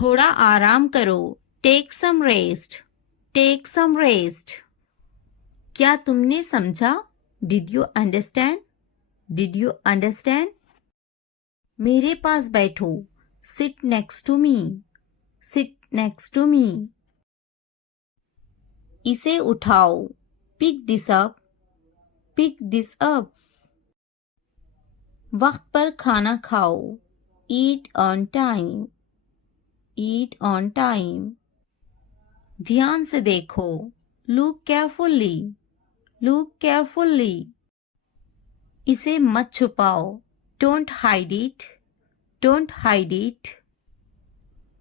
थोड़ा आराम करो। Take some rest. Take some rest. क्या तुमने समझा? Did you understand? Did you understand? मेरे पास बैठो। Sit next to me. Sit next to me. इसे उठाओ। Pick this up. Pick this up. वक्त पर खाना खाओ। Eat on time. Eat on time. ध्यान से देखो। Look carefully. Look carefully. इसे मत छुपाओ। Don't hide it. Don't hide it.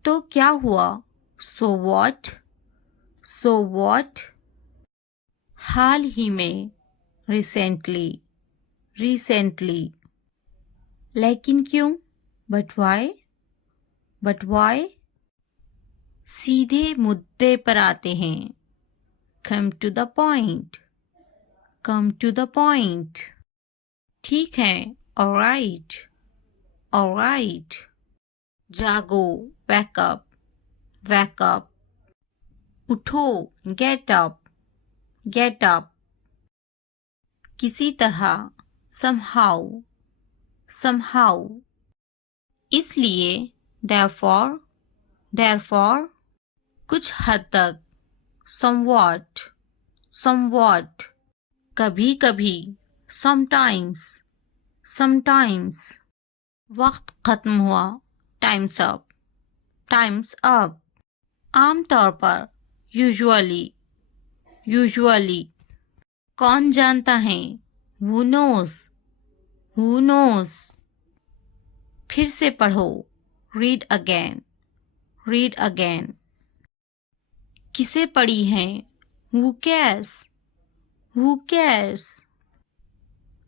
तो क्या हुआ? So what? So what? हाल ही में। रिसेंटली। रिसेंटली। लेकिन क्यों? But why? But why? सीधे मुद्दे पर आते हैं। Come to the point. Come to the point. ठीक है। ऑलराइट। ऑलराइट। जागो। वेकअप। वेकअप। उठो। Get up. Get up. किसी तरह। somehow। somehow। इसलिए। therefore। therefore। कुछ हद तक। somewhat। somewhat। कभी कभी। sometimes। sometimes। वक्त खत्म हुआ। Times up. Times up. आमतौर पर। यूजुअली। यूजुअली। कौन जानता है? Who knows? Who knows? फिर से पढ़ो। Read again। Read again। किसे पढ़ी है? Who cares? Who cares?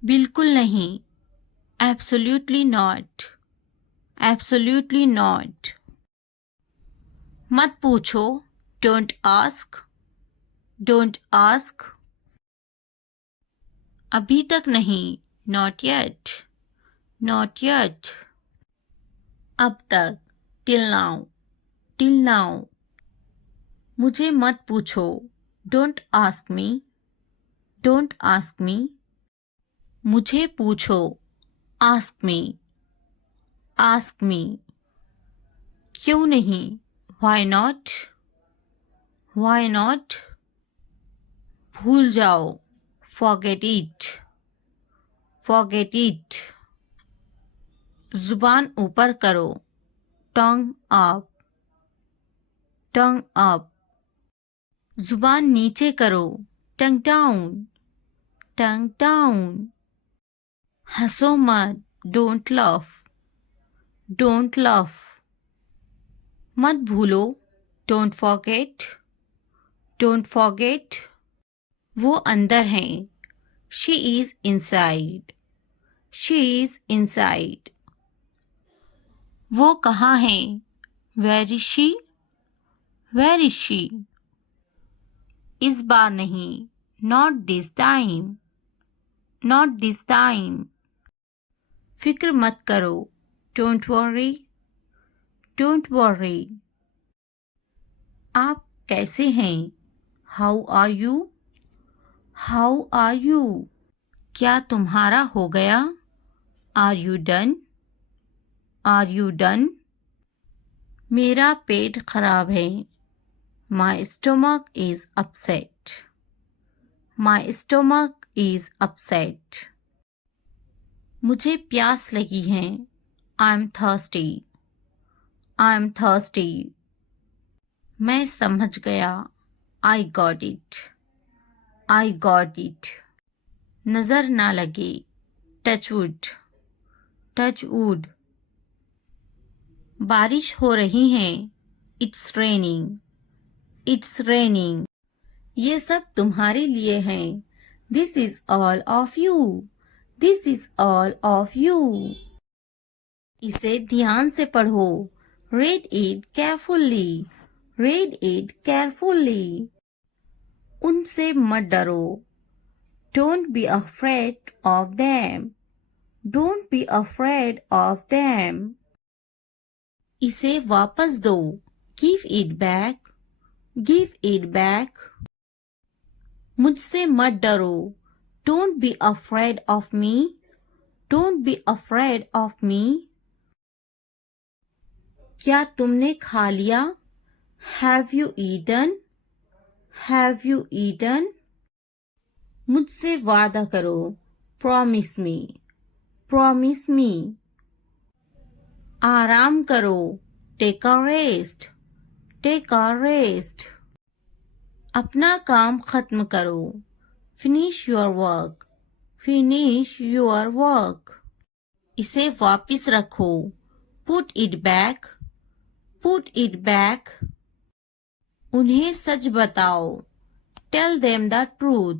बिल्कुल नहीं। Absolutely not। Absolutely not। मत पूछो। Don't ask। Don't ask। अभी तक नहीं। Not yet। Not yet। अब तक। Till now। Till now। मुझे मत पूछो। Don't ask me। Don't ask me। मुझे पूछो। Ask me। Ask me। क्यों नहीं? Why not? Why not? भूल जाओ। Forget it। Forget it। जुबान ऊपर करो। Tongue up। Tongue up। जुबान नीचे करो। Tongue down। Tongue down। हंसो मत। Don't laugh। Don't laugh। मत भूलो। Don't forget। Don't forget। वो अंदर है। She is inside। She is inside। वो कहाँ है? Where is she? Where is she? इस बार नहीं। Not this time। Not this time। फिक्र मत करो। Don't worry। Don't worry। आप कैसे हैं? How are you? How are you? क्या तुम्हारा हो गया? Are you done? Are you done? मेरा पेट खराब है। My stomach is upset। My stomach is upset। मुझे प्यास लगी है। I'm thirsty। I'm thirsty। मैं समझ गया। I got it। I got it। नजर ना लगे। Touch wood। Touch wood। बारिश हो रही है। It's raining। It's raining। ये सब तुम्हारे लिए हैं। This is all of you। This is all of you। इसे ध्यान से पढ़ो। Read it carefully। Read it carefully। उनसे मत डरो। Don't be afraid of them। Don't be afraid of them। इसे वापस दो. Give it back. Give it back. मुझसे मत डरो. Don't be afraid of me. Don't be afraid of me. क्या तुमने खा लिया? Have you eaten? Have you eaten? मुझसे वादा करो. Promise me. Promise me. आराम करो. Take a rest. Take a rest. अपना काम खत्म करो. Finish your work. Finish your work. इसे वापस रखो. Put it back. Put it back. उन्हें सच बताओ. Tell them the truth.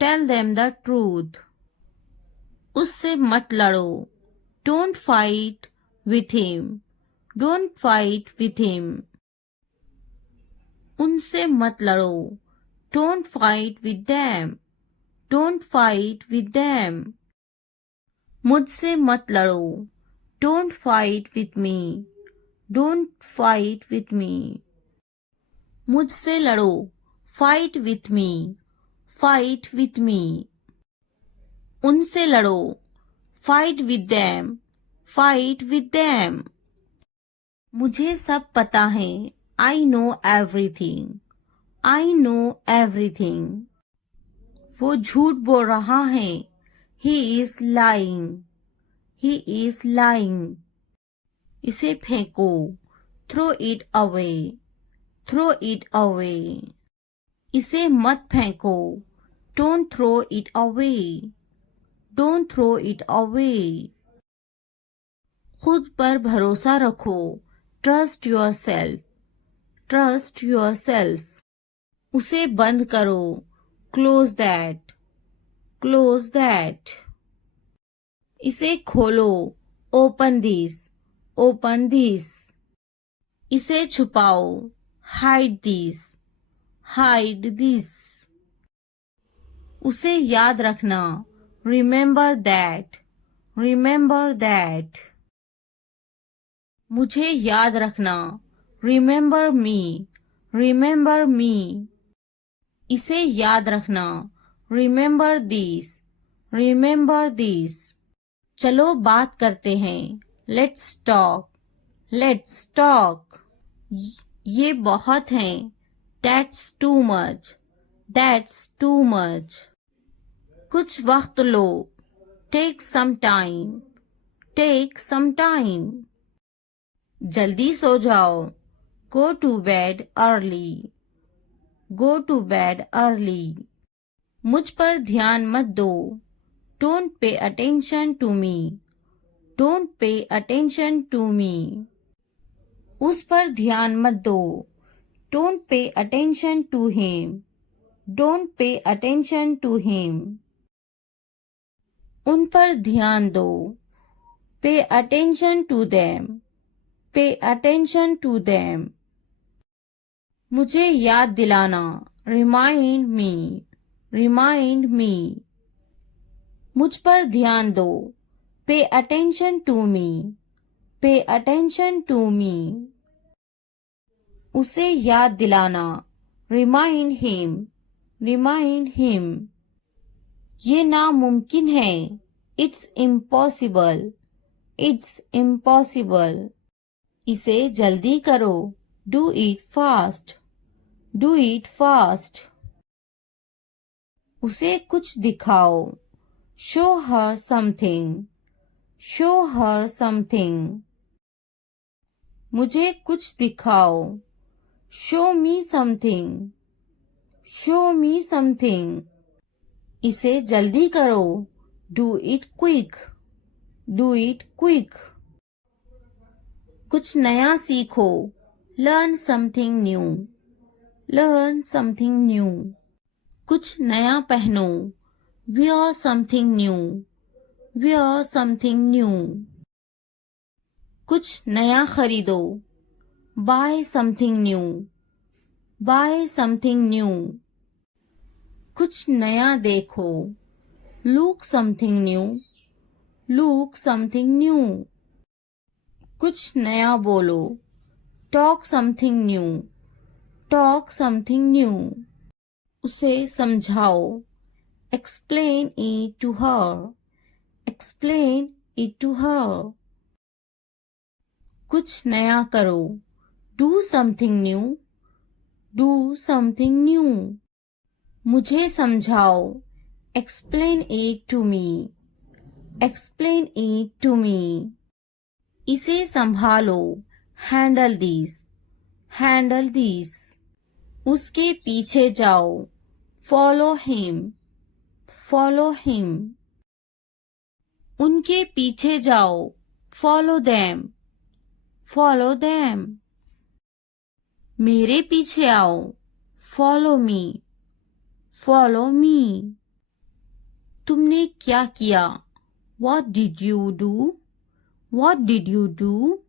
Tell them the truth. उससे मत लड़ो. Don't fight with him. Don't fight with him. उनसे मत लड़ो. Don't fight with them. Don't fight with them. मुझसे मत लड़ो. Don't fight with me. Don't fight with me. मुझसे लड़ो. Fight with me. Fight with me. उनसे लड़ो. Fight with them. Fight with them. मुझे सब पता है. I know everything. I know everything. वो झूठ बोल रहा है. He is lying. He is lying. इसे फेंको. Throw it away. Throw it away. इसे मत फेंको. Don't throw it away. Don't throw it away. खुद पर भरोसा रखो. Trust yourself. Trust yourself. उसे बंद करो. Close that. Close that. इसे खोलो. Open this. Open this. इसे छुपाओ. Hide this. Hide this. उसे याद रखना. Remember that. Remember that. मुझे याद रखना. Remember me. रिमेंबर मी. इसे याद रखना. Remember this. Remember this. चलो बात करते हैं. Let's talk. Let's talk. ये बहुत है. That's too much. That's too much. कुछ वक्त लो. Take some time. Take some time. जल्दी सो जाओ. Go to bed early. Go to bed early. मुझ पर ध्यान मत दो. Don't pay attention to me. Don't pay attention to me. उस पर ध्यान मत दो. Don't pay attention to him. Don't pay attention to him. उन पर ध्यान दो. Pay attention to them. Pay attention to them. मुझे याद दिलाना. Remind me. Remind me. मुझ पर ध्यान दो. पे अटेंशन टू मी. पे अटेंशन टू मी. उसे याद दिलाना. Remind him. Remind him. ये नामुमकिन है. It's impossible. It's impossible. इसे जल्दी करो. Do it fast. Do it fast. उसे कुछ दिखाओ. Show her something. Show her something. मुझे कुछ दिखाओ. Show me something. Show me something. इसे जल्दी करो. Do it quick. Do it quick. कुछ नया सीखो. Learn something new. Learn something new. कुछ नया पहनो. Wear something new. Wear something new. कुछ नया खरीदो. Buy something new. Buy something new. कुछ नया देखो. Look something new. Look something new. कुछ नया बोलो. Talk something new. Talk something new. उसे समझाओ. Explain it to her. Explain it to her. कुछ नया करो. Do something new. Do something new. मुझे समझाओ. Explain it to me. Explain it to me. इसे संभालो. Handle this. Handle this. उसके पीछे जाओ. Follow him. Follow him. उनके पीछे जाओ. Follow them. Follow them. मेरे पीछे आओ. Follow me. Follow me. तुमने क्या किया? What did you do? What did you do?